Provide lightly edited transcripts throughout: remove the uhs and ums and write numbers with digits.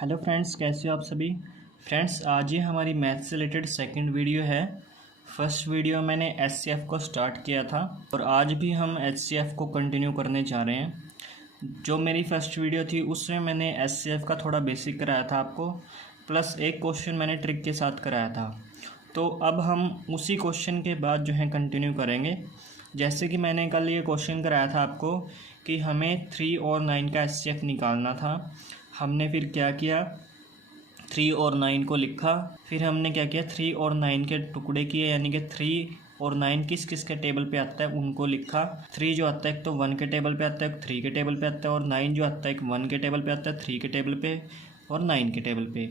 Hello friends, कैसे हो आप सभी। फ्रेंड्स, आज ये हमारी मैथ से रिलेटेड सेकंड वीडियो है। फर्स्ट वीडियो मैंने एचसीएफ को स्टार्ट किया था और आज भी हम एचसीएफ को कंटिन्यू करने जा रहे हैं। जो मेरी फर्स्ट वीडियो थी उसमें मैंने एचसीएफ का थोड़ा बेसिक कराया था आपको, प्लस एक क्वेश्चन मैंने ट्रिक के साथ कराया था। तो अब हम उसी क्वेश्चन के बाद जो है कंटिन्यू करेंगे। जैसे कि मैंने कल ये क्वेश्चन कराया था आपको कि हमें 3 और 9 का एचसीएफ निकालना था। हमने फिर क्या किया, 3 और 9 को लिखा। फिर हमने क्या किया, 3 और 9 के टुकड़े किए, यानी कि 3 और 9 किस किस के टेबल पे आता है उनको लिखा। 3 जो आता है एक तो 1 के टेबल पे आता है, एक 3 के टेबल पे आता है, और 9 जो आता है एक 1 के टेबल पे आता है, 3 के टेबल पे और 9 के टेबल पे।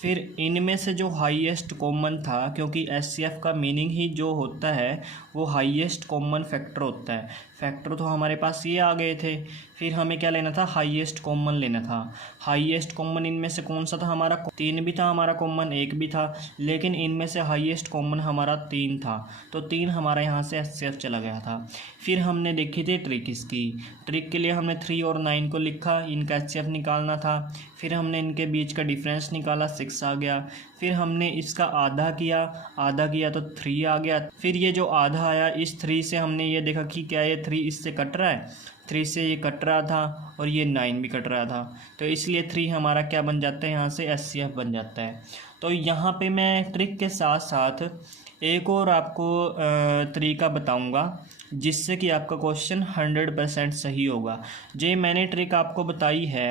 फिर इनमें से जो हाईएस्ट कॉमन था, क्योंकि एचसीएफ का मीनिंग ही जो होता है वो हाईएस्ट कॉमन फैक्टर होता है। फैक्टर तो हमारे पास ये आ गए थे, फिर हमें क्या लेना था, हाईएस्ट कॉमन लेना था। हाईएस्ट कॉमन इनमें से कौन सा था हमारा, 3 भी था हमारा कॉमन, 1 भी था, लेकिन इनमें से हाईएस्ट कॉमन हमारा 3 था, तो 3 हमारा यहाँ से एचसीएफ चला गया था। फिर हमने देखी थी ट्रिक इसकी। ट्रिक के लिए हमने 3 और 9 को लिखा, इनका एचसीएफ निकालना था। फिर हमने इनके बीच का डिफरेंस निकाला, 6 आ गया। फिर हमने इसका आधा किया तो 3 आ गया। फिर ये जो आधा आया, इस 3 से हमने ये देखा कि क्या ये 3 इससे कट रहा है, 3 से ये कट रहा था और ये 9 भी कट रहा था, तो इसलिए 3 हमारा क्या बन जाता है, यहाँ से एचसीएफ बन जाता है। तो यहाँ पे मैं ट्रिक के साथ साथ एक और आपको तरीका बताऊंगा जिससे कि आपका क्वेश्चन 100% सही होगा। जो मैंने ट्रिक आपको बताई है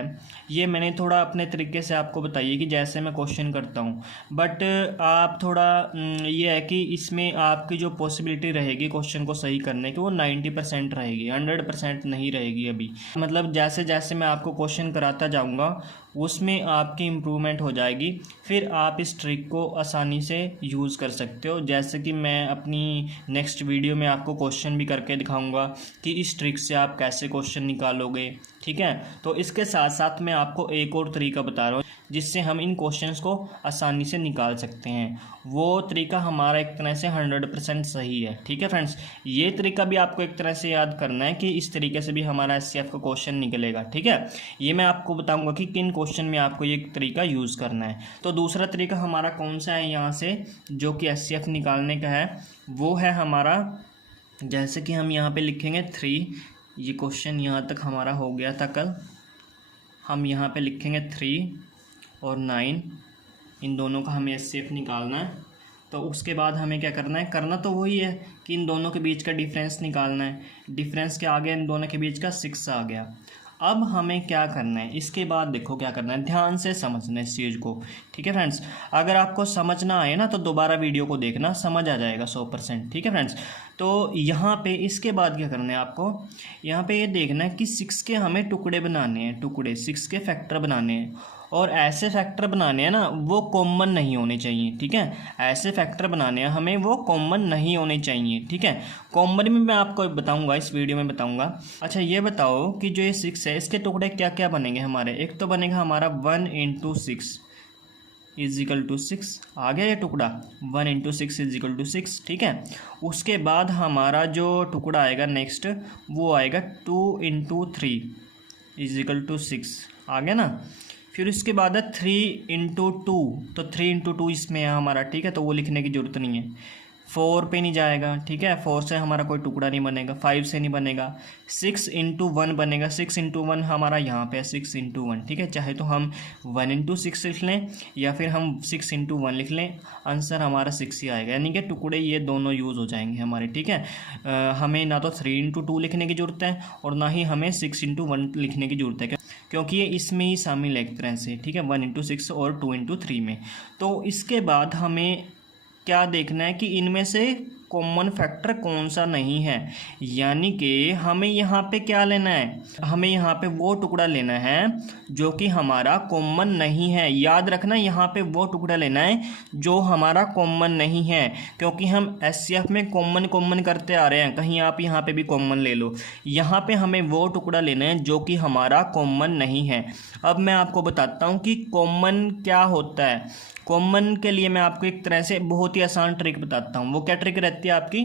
ये मैंने थोड़ा अपने तरीके से आपको बताई है कि जैसे मैं क्वेश्चन करता हूँ, बट आप थोड़ा ये है कि इसमें आपकी जो पॉसिबिलिटी रहेगी क्वेश्चन को सही करने की वो 90% रहेगी, 100% नहीं रहेगी अभी। मतलब जैसे जैसे मैं आपको क्वेश्चन कराता जाऊँगा उसमें आपकी इम्प्रूवमेंट हो जाएगी, फिर आप इस ट्रिक को आसानी से यूज़ कर सकते हो। जैसे कि मैं अपनी नेक्स्ट वीडियो में आपको क्वेश्चन भी करके दिखाऊंगा कि इस ट्रिक से आप कैसे क्वेश्चन निकालोगे, ठीक है। तो इसके साथ साथ मैं आपको एक और तरीका बता रहा हूँ जिससे हम इन क्वेश्चंस को आसानी से निकाल सकते हैं। वो तरीका हमारा एक तरह से 100% सही है, ठीक है फ्रेंड्स। ये तरीका भी आपको एक तरह से याद करना है कि इस तरीके से भी हमारा एचसीएफ का क्वेश्चन निकलेगा, ठीक है। ये मैं आपको बताऊंगा कि किन क्वेश्चन में आपको ये तरीका यूज़ करना है। तो दूसरा तरीका हमारा कौन सा है यहाँ से जो कि एचसीएफ निकालने का है, वो है हमारा, जैसे कि हम यहाँ पे लिखेंगे 3, ये क्वेश्चन यहाँ तक हमारा हो गया था कल। हम यहाँ पे लिखेंगे 3 और 9, इन दोनों का हमें एचसीएफ निकालना है। तो उसके बाद हमें क्या करना है, करना तो वही है कि इन दोनों के बीच का डिफरेंस निकालना है। डिफरेंस क्या आ गया, इन दोनों के बीच का 6 आ गया। अब हमें क्या करना है, इसके बाद देखो क्या करना है, ध्यान से समझना है इस चीज़ को, ठीक है फ्रेंड्स। अगर आपको समझ ना आए ना तो दोबारा वीडियो को देखना, समझ आ जाएगा 100%, ठीक है फ्रेंड्स। तो यहाँ पे इसके बाद क्या करना है आपको, यहाँ पे ये देखना है कि 6 के हमें टुकड़े बनाने हैं, टुकड़े 6 के फैक्टर बनाने हैं, और ऐसे फैक्टर बनाने हैं ना वो कॉमन नहीं होने चाहिए, ठीक है। ऐसे फैक्टर बनाने हैं हमें, वो कॉमन नहीं होने चाहिए, ठीक है। कॉमन में मैं आपको बताऊंगा, इस वीडियो में बताऊंगा। अच्छा ये बताओ कि जो ये 6 है इसके टुकड़े क्या क्या बनेंगे हमारे। एक तो बनेगा हमारा 1 × 6 = 6, आ गया ये टुकड़ा, 1 × 6 = 6, ठीक है। उसके बाद हमारा जो टुकड़ा आएगा नेक्स्ट वो आएगा 2 × 3 = 6, आ गया ना। फिर उसके बाद है 3 × 2, तो 3 × 2 इसमें है हमारा, ठीक है, तो वो लिखने की ज़रूरत नहीं है। 4 पे नहीं जाएगा, ठीक है, 4 से हमारा कोई टुकड़ा नहीं बनेगा, 5 से नहीं बनेगा। 6 × 1 बनेगा, 6 × 1 हमारा यहाँ पे है 6 × 1, ठीक है। चाहे तो हम 1 × 6 लिख लें या फिर हम 6 × 1 लिख लें, आंसर हमारा 6 ही आएगा, यानी कि टुकड़े ये दोनों यूज़ हो जाएंगे हमारे, ठीक है। हमें ना तो 3 × 2 लिखने की ज़रूरत है और ना ही हमें 6 × 1 लिखने की ज़रूरत है, क्योंकि ये इसमें ही शामिल है एक तरह से, ठीक है, 1 × 6 और 2 × 3 में। तो इसके बाद हमें क्या देखना है कि इनमें से कॉमन फैक्टर कौन सा नहीं है, यानी कि हमें यहाँ पे क्या लेना है, हमें यहाँ पे वो टुकड़ा लेना है जो कि हमारा कॉमन नहीं है। याद रखना यहाँ पे वो टुकड़ा लेना है जो हमारा कॉमन नहीं है, क्योंकि हम एचसीएफ में कॉमन करते आ रहे हैं। कहीं आप यहाँ पे भी कॉमन ले लो, यहाँ पे हमें वो टुकड़ा लेना है जो कि हमारा कॉमन नहीं है। अब मैं आपको बताता हूँ कि कॉमन क्या होता है। कॉमन के लिए मैं आपको एक तरह से बहुत ही आसान ट्रिक बताता हूँ। वो क्या ट्रिक रहती है आपकी,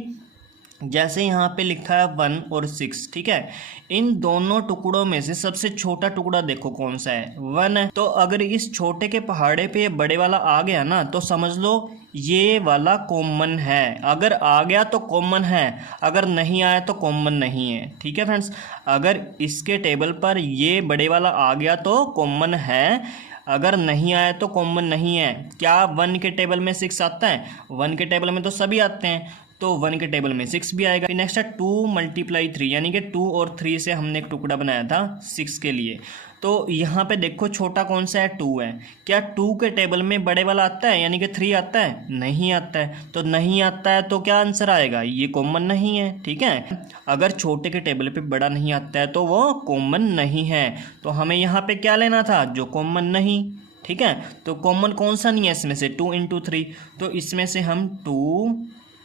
जैसे यहाँ पे लिखा है 1 और 6, ठीक है। इन दोनों टुकड़ों में से सबसे छोटा टुकड़ा देखो कौन सा है, 1 है। तो अगर इस छोटे के पहाड़े पे ये बड़े वाला आ गया ना, तो समझ लो ये वाला कॉमन है। अगर आ गया तो कॉमन है, अगर नहीं आया तो कॉमन नहीं है, ठीक है फ्रेंड्स। अगर इसके टेबल पर ये बड़े वाला आ गया तो कॉमन है, अगर नहीं आया तो कॉमन नहीं है। क्या 1 के टेबल में 6 आता है? 1 के टेबल में तो सभी आते हैं, तो 1 के टेबल में 6 भी आएगा। फिर नेक्स्ट है 2 × 3, यानी कि 2 और 3 से हमने एक टुकड़ा बनाया था 6 के लिए। तो यहाँ पे देखो छोटा कौन सा है, 2 है। क्या 2 के टेबल में बड़े वाला आता है, यानी कि 3 आता है? नहीं आता है। तो नहीं आता है तो क्या आंसर आएगा, ये कॉमन नहीं है, ठीक है। अगर छोटे के टेबल पे बड़ा नहीं आता है तो वो कॉमन नहीं है। तो हमें यहाँ पे क्या लेना था, जो कॉमन नहीं, ठीक है। तो कॉमन कौन सा नहीं है इसमें से, 2 × 3। तो इसमें से हम 2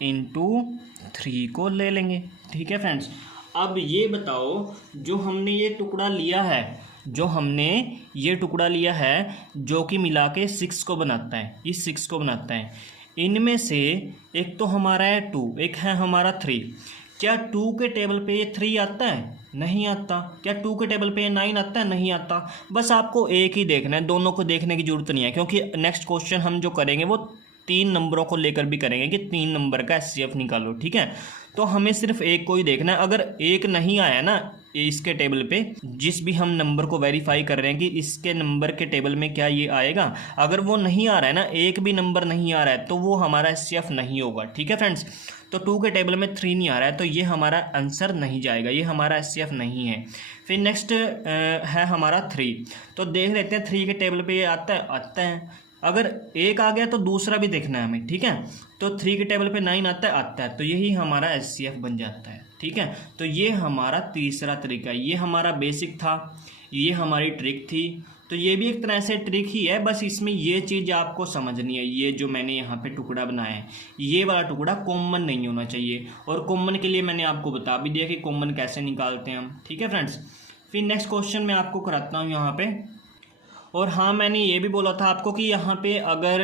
× 3 को ले लेंगे, ठीक है फ्रेंड्स। अब ये बताओ, जो हमने ये टुकड़ा लिया है, जो कि मिला के 6 को बनाता है, इस 6 को बनाता है, इनमें से एक तो हमारा है 2, एक है हमारा 3। क्या 2 के टेबल पे ये 3 आता है? नहीं आता। क्या 2 के टेबल पे ये 9 आता है? नहीं आता। बस आपको एक ही देखना है, दोनों को देखने की जरूरत नहीं है, क्योंकि नेक्स्ट क्वेश्चन हम जो करेंगे वो 3 नंबरों को लेकर भी करेंगे कि 3 नंबर का HCF निकालो, ठीक है। तो हमें सिर्फ एक को ही देखना है। अगर एक नहीं आया ना इसके टेबल पे, जिस भी हम नंबर को वेरीफाई कर रहे हैं कि इसके नंबर के टेबल में क्या ये आएगा, अगर वो नहीं आ रहा है ना, एक भी नंबर नहीं आ रहा है, तो वो हमारा HCF नहीं होगा, ठीक है फ्रेंड्स। तो 2 के टेबल में 3 नहीं आ रहा है, तो ये हमारा आंसर नहीं जाएगा, ये हमारा HCF नहीं है। फिर नेक्स्ट है हमारा 3। तो देख लेते हैं 3 के टेबल पे ये आता है। अगर एक आ गया तो दूसरा भी देखना है हमें, ठीक है। तो 3 के टेबल पे 9 आता है, तो यही हमारा HCF बन जाता है, ठीक है। तो ये हमारा तीसरा तरीका, ये हमारा बेसिक था, ये हमारी ट्रिक थी। तो ये भी एक तरह से ट्रिक ही है, बस इसमें ये चीज़ आपको समझनी है, ये जो मैंने यहाँ पे टुकड़ा बनाया है, ये वाला टुकड़ा कॉमन नहीं होना चाहिए। और कॉमन के लिए मैंने आपको बता भी दिया कि कॉमन कैसे निकालते हैं हम, ठीक है फ्रेंड्स। फिर नेक्स्ट क्वेश्चन मैं आपको कराता हूँ यहाँ पे। और हाँ, मैंने ये भी बोला था आपको कि यहाँ पे अगर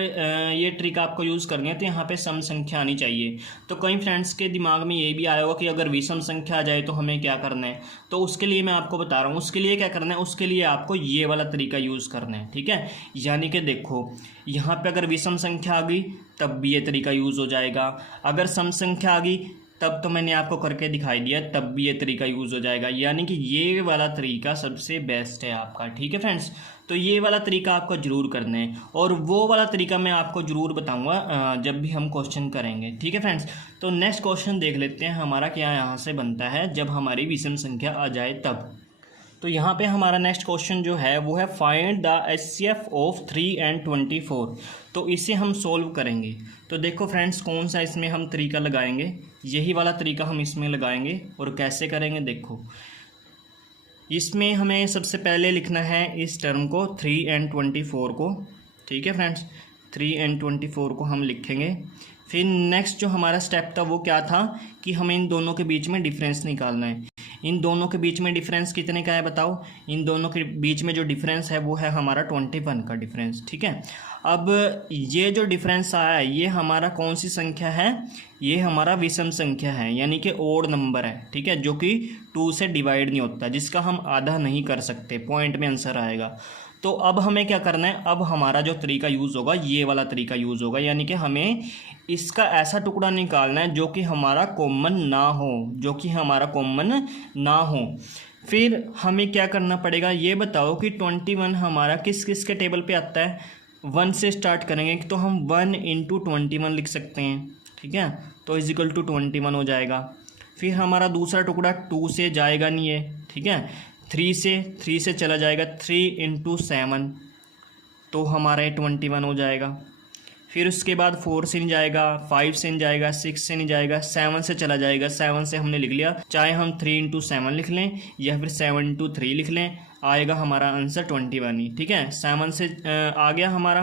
ये ट्रिक आपको यूज़ करनी है तो यहाँ पे सम संख्या आनी चाहिए। तो कई फ्रेंड्स के दिमाग में ये भी आया होगा कि अगर विषम संख्या आ जाए तो हमें क्या करना है। तो उसके लिए मैं आपको बता रहा हूँ, उसके लिए क्या करना है, उसके लिए आपको ये वाला तरीका यूज़ करना है, ठीक है। यानी कि देखो यहाँ पर अगर विषम संख्या आ गई तब भी ये तरीका यूज़ हो जाएगा, अगर सम संख्या आ गई तब तो मैंने आपको करके दिखाई दिया, तब भी ये तरीका यूज़ हो जाएगा। यानी कि ये वाला तरीका सबसे बेस्ट है आपका, ठीक है फ्रेंड्स। तो ये वाला तरीका आपको ज़रूर करना है, और वो वाला तरीका मैं आपको ज़रूर बताऊंगा जब भी हम क्वेश्चन करेंगे, ठीक है फ्रेंड्स। तो नेक्स्ट क्वेश्चन देख लेते हैं हमारा क्या यहाँ से बनता है जब हमारी विषम संख्या आ जाए तब। तो यहाँ पे हमारा नेक्स्ट क्वेश्चन जो है वो है find the HCF of 3 and 24। तो इसे हम सोल्व करेंगे। तो देखो फ्रेंड्स, कौन सा इसमें हम तरीका लगाएंगे, यही वाला तरीका हम इसमें लगाएंगे। और कैसे करेंगे, देखो इसमें हमें सबसे पहले लिखना है इस टर्म को 3 and 24 को, ठीक है फ्रेंड्स। 3 and 24 को हम लिखेंगे। फिर नेक्स्ट जो हमारा स्टेप था वो क्या था कि हमें इन दोनों के बीच में डिफरेंस निकालना है। इन दोनों के बीच में डिफरेंस कितने का है बताओ, इन दोनों के बीच में जो डिफरेंस है वो है हमारा 21 का डिफरेंस, ठीक है। अब ये जो डिफरेंस आया है ये हमारा कौन सी संख्या है, ये हमारा विषम संख्या है, यानी कि ओड नंबर है, ठीक है, जो कि 2 से डिवाइड नहीं होता, जिसका हम आधा नहीं कर सकते, पॉइंट में आंसर आएगा। तो अब हमें क्या करना है, अब हमारा जो तरीका यूज़ होगा ये वाला तरीका यूज़ होगा, यानी कि हमें इसका ऐसा टुकड़ा निकालना है जो कि हमारा कॉमन ना हो, फिर हमें क्या करना पड़ेगा ये बताओ कि 21 हमारा किस किस के टेबल पे आता है। 1 से स्टार्ट करेंगे तो हम 1 × 21 लिख सकते हैं, ठीक है। तो इजिकल टू 21 हो जाएगा। फिर हमारा दूसरा टुकड़ा 2 से जाएगा नहीं है, ठीक है। 3 से चला जाएगा, 3 × 7 तो हमारा 21 हो जाएगा। फिर उसके बाद 4 से नहीं जाएगा, 5 से नहीं जाएगा, 6 से नहीं जाएगा, 7 से चला जाएगा। 7 से हमने लिख लिया, चाहे हम 3 × 7 लिख लें या फिर 7 × 3 लिख लें, आएगा हमारा आंसर 21 ही। ठीक है, 7 से आ गया हमारा,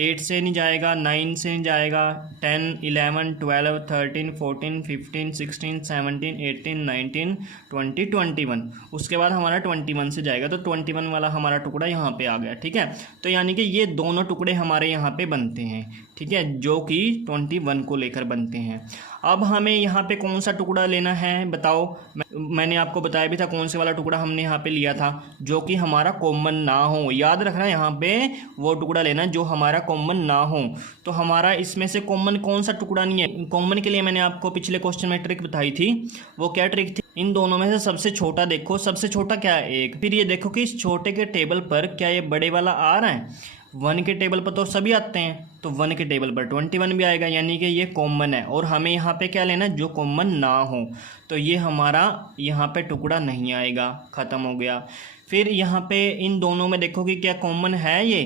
8 से नहीं जाएगा, 9 से नहीं जाएगा, 10, 11, 12, 13, 14, 15, 16, 17, 18, 19, 20, 21। उसके बाद हमारा 21 से जाएगा, तो 21 वाला हमारा टुकड़ा यहाँ पे आ गया। ठीक है, तो यानी कि ये दोनों टुकड़े हमारे यहाँ पे बनते हैं। ठीक है, जो कि 21 को लेकर बनते हैं। अब हमें यहाँ पे कौन सा टुकड़ा लेना है बताओ। मैंने आपको बताया भी था कौन से वाला टुकड़ा हमने यहाँ पे लिया था, जो कि हमारा कॉमन ना हो। याद रखना, यहाँ पे वो टुकड़ा लेना जो हमारा कॉमन ना हो। तो हमारा इसमें से कॉमन कौन सा टुकड़ा नहीं है। कॉमन के लिए मैंने आपको पिछले क्वेश्चन में ट्रिक बताई थी। वो क्या ट्रिक थी, इन दोनों में से सबसे छोटा देखो, सबसे छोटा क्या है 1। फिर ये देखो कि इस छोटे के टेबल पर क्या ये बड़े वाला आ रहा है। 1 के टेबल पर तो सभी आते हैं, तो 1 के टेबल पर 21 भी आएगा, यानी कि ये कॉमन है। और हमें यहाँ पे क्या लेना है, जो कॉमन ना हो। तो ये हमारा यहाँ पे टुकड़ा नहीं आएगा, ख़त्म हो गया। फिर यहाँ पे इन दोनों में देखो कि क्या कॉमन है ये।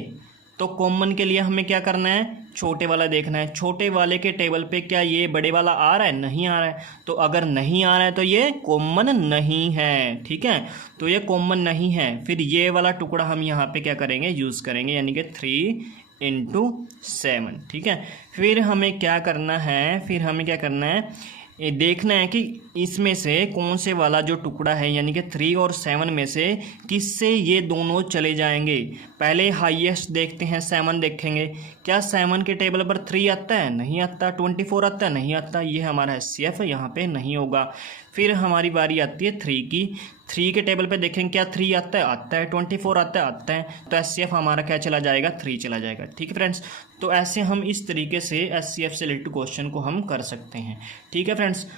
तो कॉमन के लिए हमें क्या करना है, छोटे वाला देखना है। छोटे वाले के टेबल पे क्या ये बड़े वाला आ रहा है, नहीं आ रहा है। तो अगर नहीं आ रहा है तो ये कॉमन नहीं है। ठीक है, तो ये कॉमन नहीं है। फिर ये वाला टुकड़ा हम यहाँ पे क्या करेंगे, यूज़ करेंगे, यानी कि 3 × 7। ठीक है, फिर हमें क्या करना है, ये देखना है कि इसमें से कौन से वाला जो टुकड़ा है, यानी कि 3 और 7 में से किससे ये दोनों चले जाएंगे। पहले हाईएस्ट देखते हैं, 7 देखेंगे। क्या 7 के टेबल पर 3 आता है, नहीं आता। 24 आता है, नहीं आता। ये हमारा HCF यहाँ पे नहीं होगा। फिर हमारी बारी आती है 3 की। 3 के टेबल पे देखेंगे क्या 3 आता है। 24 आता है। तो HCF हमारा क्या चला जाएगा, 3 चला जाएगा। ठीक है फ्रेंड्स, तो ऐसे हम इस तरीके से HCF से रिलेटेड क्वेश्चन को हम कर सकते हैं। ठीक है फ्रेंड्स।